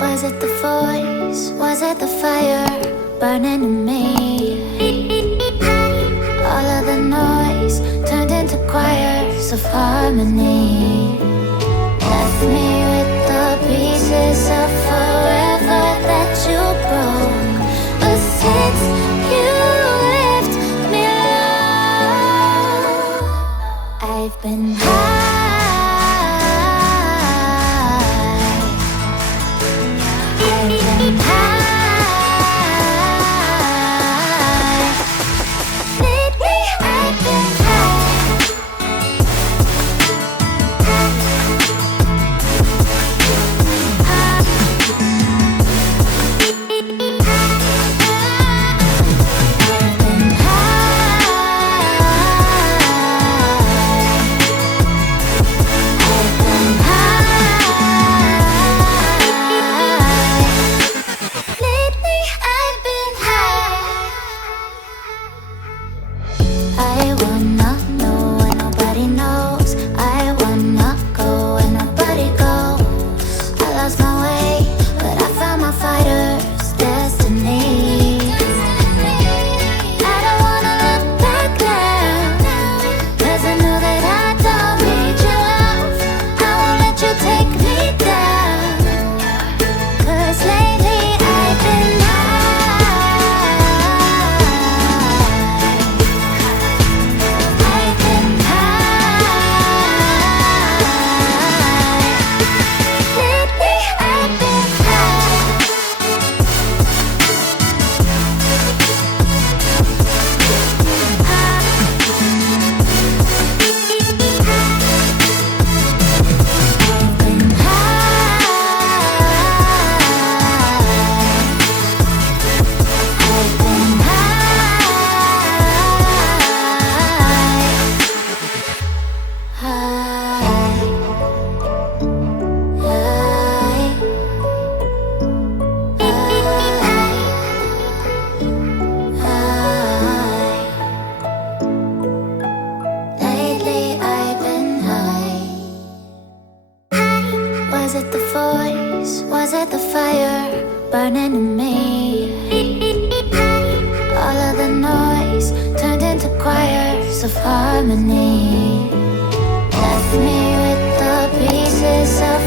Was it the voice? Was it the fire burning in me? All of the noise turned into choirs of harmony. Left me with the pieces of forever that you broke. But since you left me alone, I've been high. I wanna know when nobody knows. I wanna go when nobody goes. I lost my way, but I found my fighter's destiny. I don't wanna look back now, 'cause I know that I don't need your love. I won't let you take me down, 'cause lately I've been Was it the voice? Was it the fire burning in me? All of the noise turned into choirs of harmony. Left me with the pieces of